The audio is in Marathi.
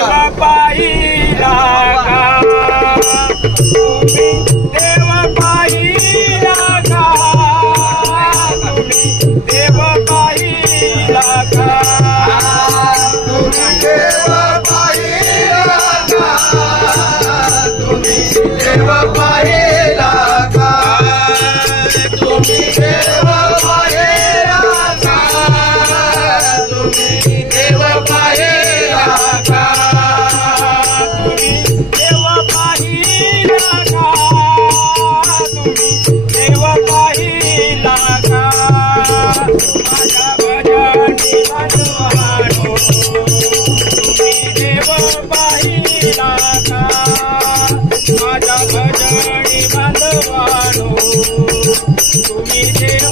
पाहिला का तुम्ही देव पाहिला का तुम्ही देव पाहिला का तुम्ही देव पाहिला का तुम्ही देव पाहिला का तुम्ही देव पाहिला का तुम्ही देव पाहिला का तुम्ही देव पाहिला का तुम्ही देव पाहिला का माझ्या भजनी बांधवानो तुम्ही देव पाहिला का माझ्या भजनी बांधवानो तुम्ही देव